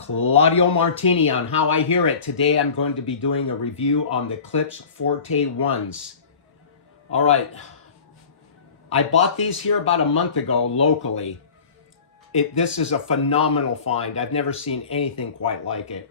Claudio Martini on How I Hear It. Today I'm going to be doing a review on the Klipsch Forte 1s. All right, I bought these here about a month ago locally. This is a phenomenal find. I've never seen anything quite like it.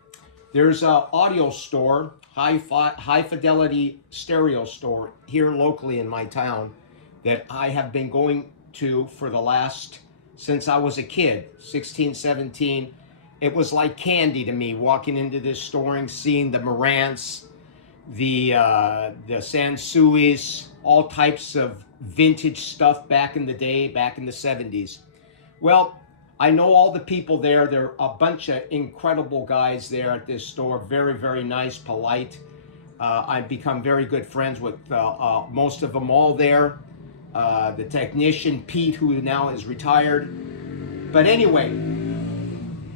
There's an audio store, high fidelity stereo store here locally in my town that I have been going to for the last, since I was a kid, 16, 17. It was like candy to me walking into this store and seeing the Marantz, the Sansuis, all types of vintage stuff back in the day, back in the 70s. Well, I know all the people there. There are a bunch of incredible guys there at this store. Very, very nice, polite. I've become very good friends with most of them all there. The technician, Pete, who now is retired. But anyway,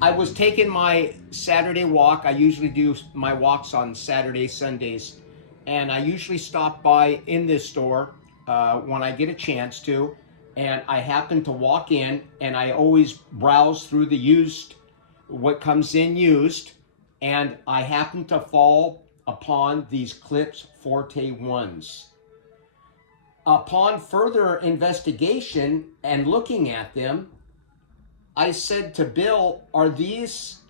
I was taking my Saturday walk. I usually do my walks on Saturdays, Sundays. And I usually stop by in this store when I get a chance to. And I happen to walk in, and I always browse through the used, what comes in used. And I happen to fall upon these Klipsch Forte 1s. Upon further investigation and looking at them, I said to Bill, are these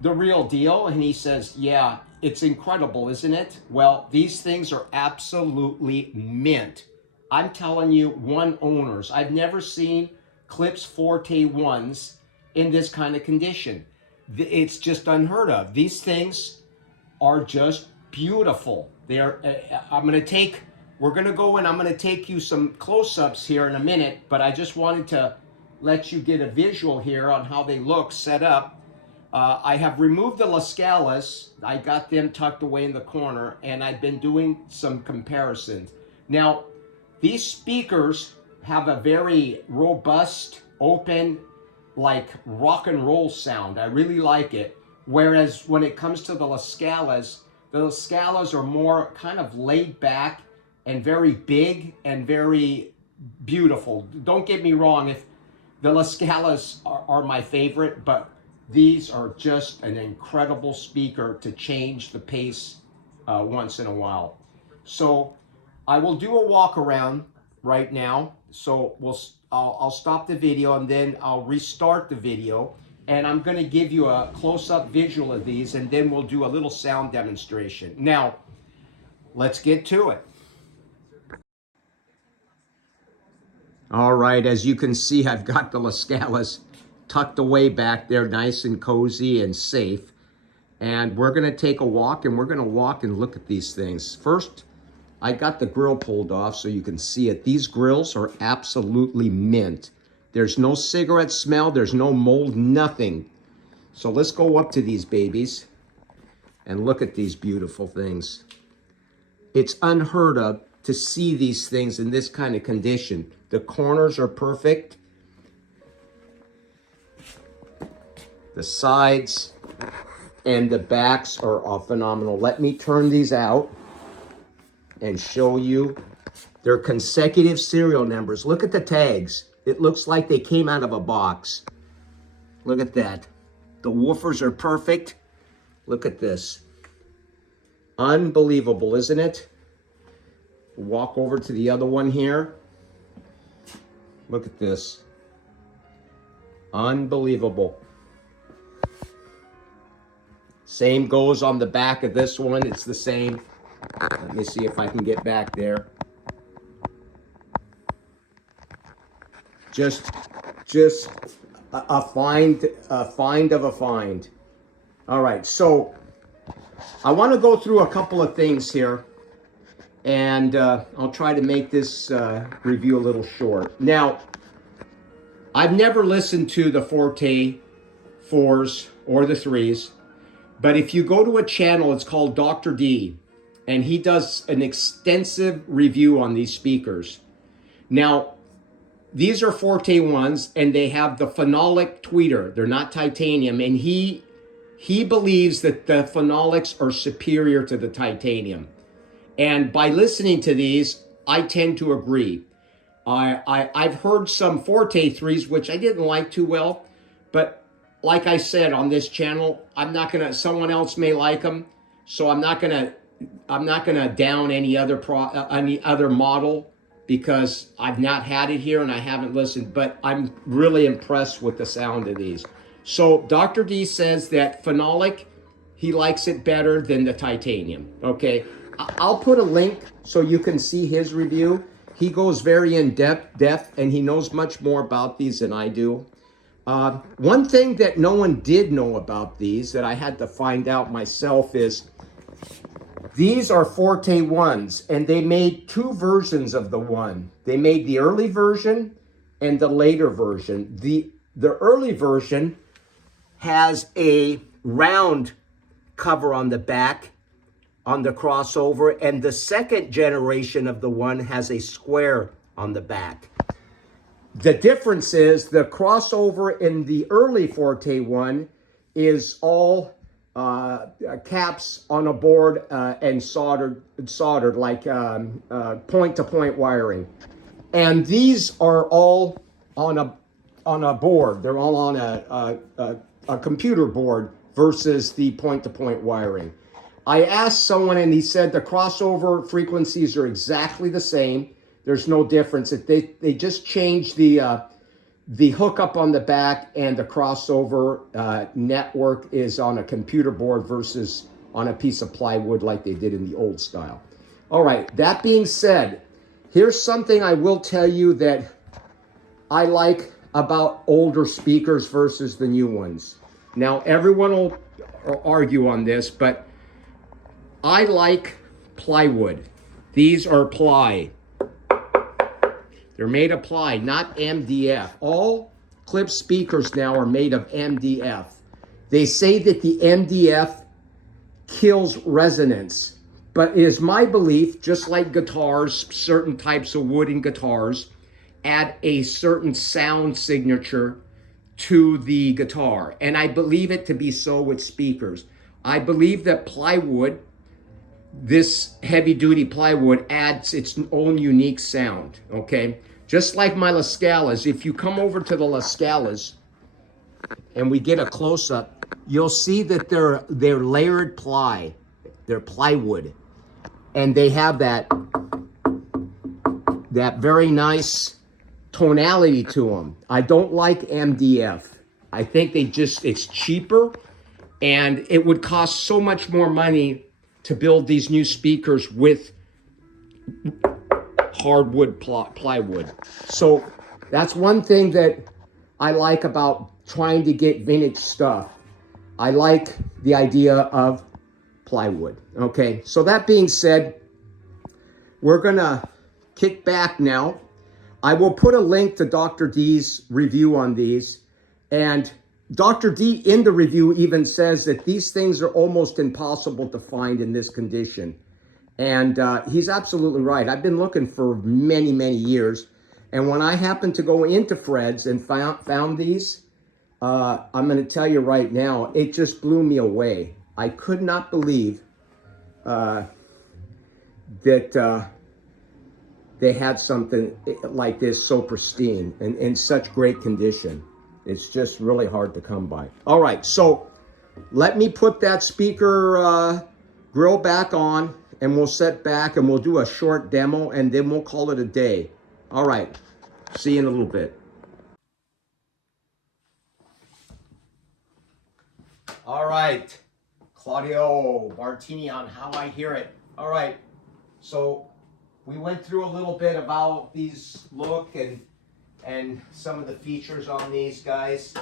the real deal? And he says, yeah, it's incredible, isn't it? Well, these things are absolutely mint. I'm telling you, one owners. I've never seen Klipsch Forte 1s in this kind of condition. It's just unheard of. These things are just beautiful. We're going to go and I'm going to take you some close-ups here in a minute, but I just wanted to let you get a visual here on how they look set up. I have removed the La Scalas. I got them tucked away in the corner, and I've been doing some comparisons. Now, these speakers have a very robust, open, like rock and roll sound. I really like it. Whereas when it comes to the La Scalas are more kind of laid back and very big and very beautiful. Don't get me wrong, if the La Scalas are my favorite, but these are just an incredible speaker to change the pace once in a while. So I will do a walk around right now. So I'll stop the video and then I'll restart the video. And I'm going to give you a close-up visual of these, and then we'll do a little sound demonstration. Now, let's get to it. All right, as you can see, I've got the La Scalas tucked away back there, nice and cozy and safe. And we're gonna take a walk, and we're gonna walk and look at these things. First, I got the grill pulled off so you can see it. These grills are absolutely mint. There's no cigarette smell, there's no mold, nothing. So let's go up to these babies and look at these beautiful things. It's unheard of to see these things in this kind of condition. The corners are perfect. The sides and the backs are phenomenal. Let me turn these out and show you their consecutive serial numbers. Look at the tags. It looks like they came out of a box. Look at that. The woofers are perfect. Look at this. Unbelievable, isn't it? Walk over to the other one here. Look at this. Unbelievable. Same goes on the back of this one. It's the same. Let me see if I can get back there. Just a find of a find. All right, so I want to go through a couple of things here. And I'll try to make this review a little short. Now, I've never listened to the Forte 4s or the 3s, but if you go to a channel, it's called Dr. D, and he does an extensive review on these speakers. Now, these are Forte 1s, and they have the phenolic tweeter. They're not titanium, and he believes that the phenolics are superior to the titanium. And by listening to these, I tend to agree. I've heard some Forte 3s, which I didn't like too well, but like I said on this channel, I'm not gonna. Someone else may like them, so I'm not gonna. I'm not gonna down any other model because I've not had it here and I haven't listened. But I'm really impressed with the sound of these. So Dr. D says that phenolic, he likes it better than the titanium. Okay, I'll put a link so you can see his review. He goes very in depth, and he knows much more about these than I do. One thing that no one did know about these that I had to find out myself is these are Forte 1s, and they made two versions of the one. They made the early version and the later version. The early version has a round cover on the back on the crossover, and the second generation of the one has a square on the back. The difference is the crossover in the early Forte one is all caps on a board and soldered like point-to-point wiring, and these are all on a board. They're all on a computer board versus the point-to-point wiring. I asked someone and he said the crossover frequencies are exactly the same. There's no difference. They just changed the hookup on the back, and the crossover network is on a computer board versus on a piece of plywood like they did in the old style. All right, that being said, here's something I will tell you that I like about older speakers versus the new ones. Now, everyone will argue on this, but I like plywood. These are ply. They're made of ply, not MDF. All Klipsch speakers now are made of MDF. They say that the MDF kills resonance, but it is my belief, just like guitars, certain types of wooden guitars add a certain sound signature to the guitar. And I believe it to be so with speakers. I believe that plywood, this heavy duty plywood, adds its own unique sound, okay? Just like my La Scalas, if you come over to the La Scalas and we get a close up, you'll see that they're layered ply. They're plywood. And they have that very nice tonality to them. I don't like MDF. I think it's cheaper, and it would cost so much more money to build these new speakers with hardwood plywood. So that's one thing that I like about trying to get vintage stuff. I like the idea of plywood. Okay, so that being said, we're gonna kick back now. I will put a link to Dr. D's review on these, and Dr. D in the review even says that these things are almost impossible to find in this condition. And he's absolutely right. I've been looking for many, many years. And when I happened to go into Fred's and found these, I'm going to tell you right now, it just blew me away. I could not believe that they had something like this so pristine and in such great condition. It's just really hard to come by. All right, so let me put that speaker grill back on, and we'll set back and we'll do a short demo, and then we'll call it a day. All right, see you in a little bit. All right, Claudio Martini on How I Hear It. All right, so we went through a little bit about these look and some of the features on these guys.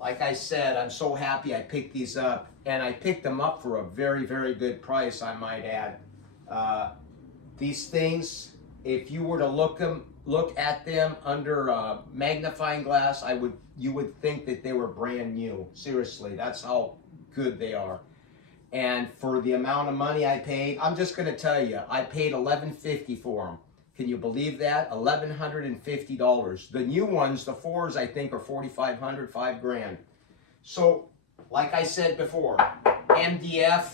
Like I said, I'm so happy I picked these up, and I picked them up for a very, very good price, I might add. These things, if you were to look at them under a magnifying glass, you would think that they were brand new. Seriously, that's how good they are. And for the amount of money I paid, I'm just going to tell you, I paid $11.50 for them. Can you believe that? $1,150. The new ones, the 4s, I think are $4,500, $5,000. So, like I said before, MDF,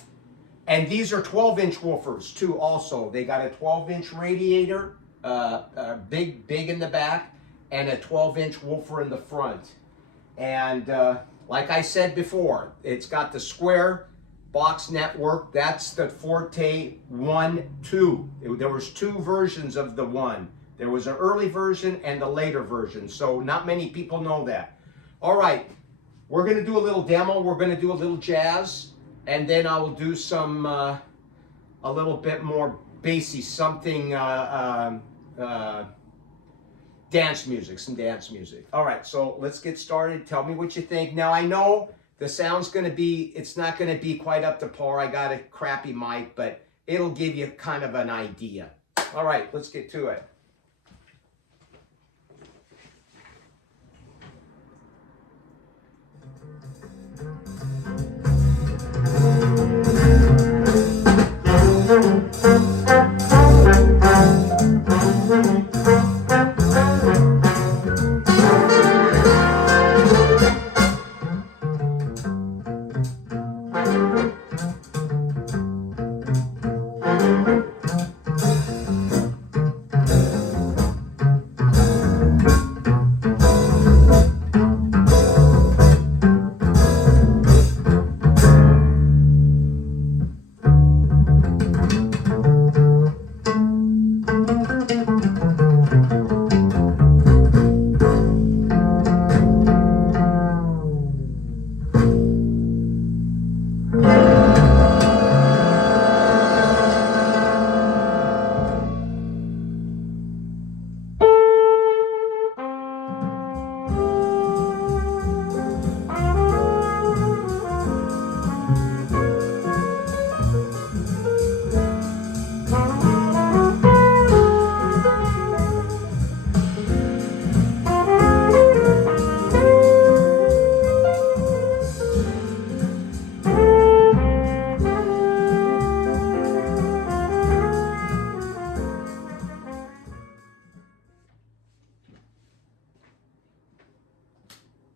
and these are 12-inch woofers too. Also, they got a 12-inch radiator, big in the back, and a 12-inch woofer in the front. And like I said before, it's got the square box network. That's the Forte 1, 2. There was 2 versions of the 1. There was an early version and the later version. So not many people know that. All right, we're going to do a little demo. We're going to do a little jazz. And then I will do some, a little bit more bassy, something, dance music, some dance music. All right, so let's get started. Tell me what you think. Now, I know the sound's going to be, it's not going to be quite up to par. I got a crappy mic, but it'll give you kind of an idea. All right, let's get to it.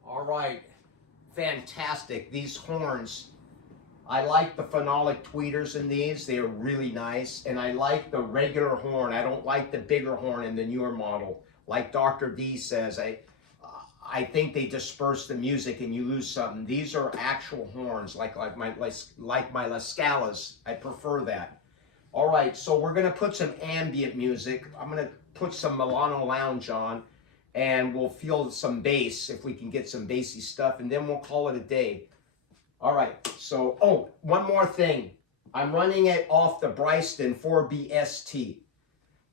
All right, fantastic. These horns, I like the phenolic tweeters in these. They are really nice. And I like the regular horn. I don't like the bigger horn in the newer model. Like Dr. D says, I think they disperse the music and you lose something. These are actual horns, like my La Scalas. I prefer that. All right, so we're gonna put some ambient music. I'm gonna put some Milano Lounge on, and we'll feel some bass if we can get some bassy stuff, and then we'll call it a day. All right, so, oh, one more thing. I'm running it off the Bryston 4BST.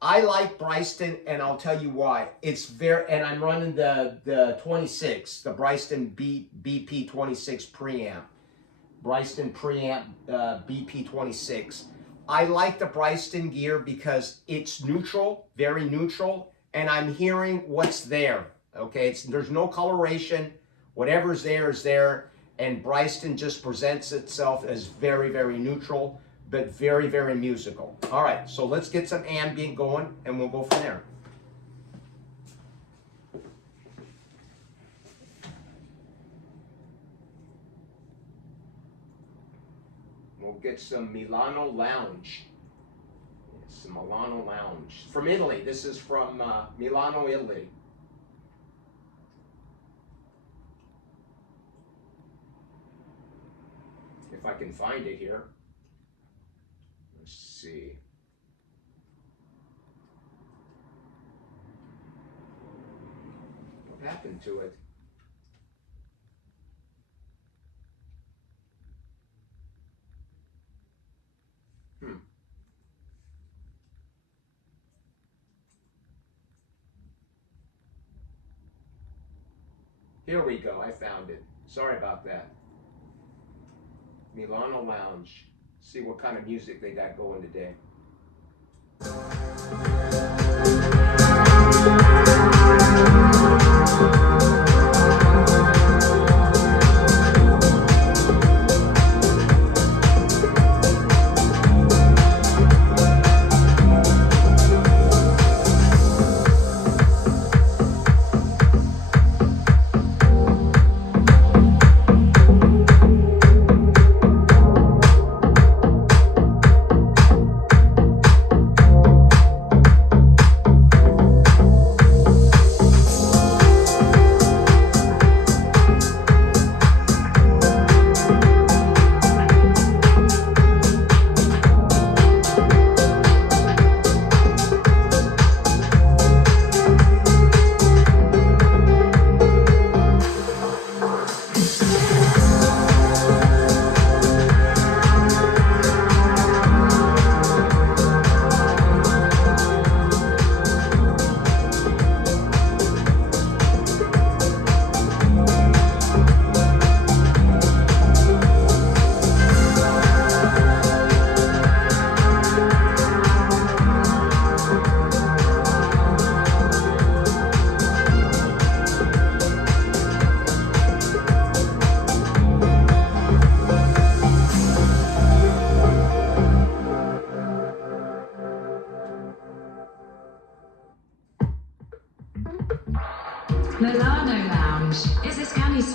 I like Bryston, and I'll tell you why. It's very, and I'm running the 26, the Bryston BP 26 preamp. Bryston preamp BP 26. I like the Bryston gear because it's neutral, very neutral, and I'm hearing what's there, okay? There's no coloration. Whatever's there is there, and Bryston just presents itself as very, very neutral, but very, very musical. All right, so let's get some ambient going, and we'll go from there. We'll get some Milano Lounge. Some Milano Lounge. From Italy. This is from Milano, Italy. If I can find it here. Let's see. What happened to it? Here we go, I found it. Sorry about that. Milano Lounge. See what kind of music they got going today.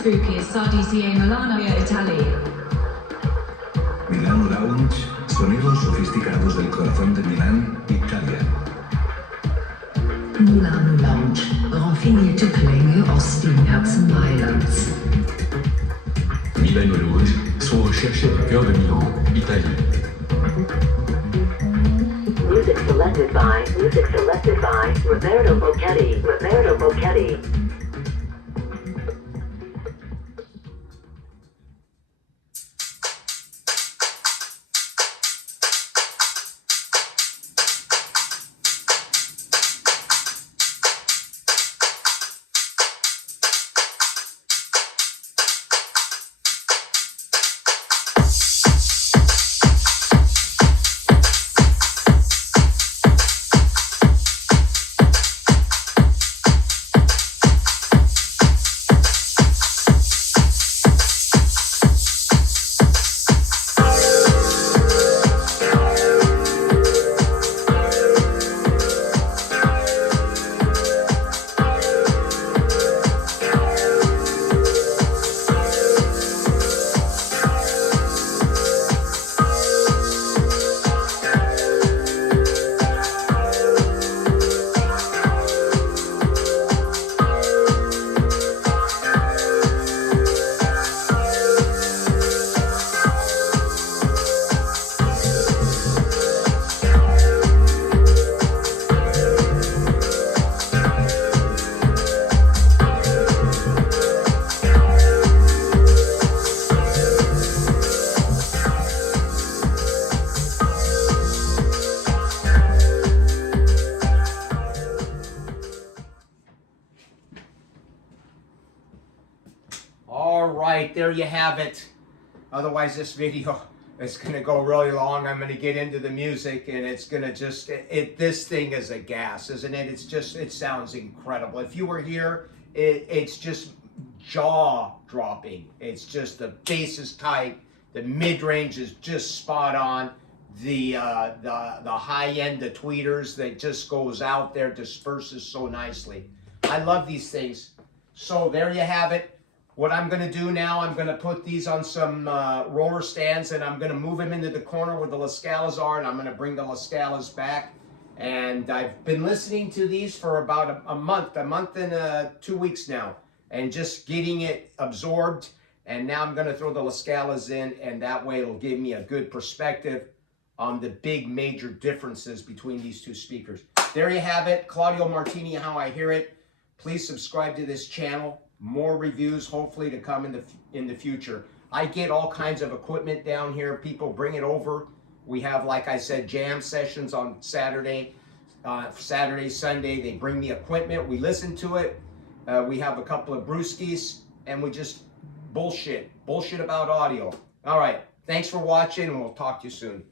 spooky SRDCA Milano, Italy. Milano Lounge, sonidos sofisticados del corazón de Milán, Italia. Milano Lounge, raffinierte Klänge aus dem Herzen Mailands. Milano Lounge, son recherché du cœur de Milan, Italie. Music selected by Roberto Bocchetti. All right, there you have it. Otherwise, this video is going to go really long. I'm going to get into the music, and it's going to just, this thing is a gas, isn't it? It's just, it sounds incredible. If you were here, it's just jaw-dropping. It's just, the bass is tight. The mid-range is just spot on. The high end, the tweeters, that just goes out there, disperses so nicely. I love these things. So there you have it. What I'm going to do now, I'm going to put these on some roller stands, and I'm going to move them into the corner where the La Scalas are, and I'm going to bring the La Scalas back. And I've been listening to these for about a month and 2 weeks now, and just getting it absorbed. And now I'm going to throw the La Scalas in, and that way it'll give me a good perspective on the big major differences between these two speakers. There you have it, Claudio Martini, How I Hear It. Please subscribe to this channel. More reviews hopefully to come in the future. I get all kinds of equipment down here. People bring it over. We have, like I said, jam sessions on Saturday, Sunday. They bring me equipment. We listen to it. We have a couple of brewskis, and we just bullshit about audio. All right. Thanks for watching, and we'll talk to you soon.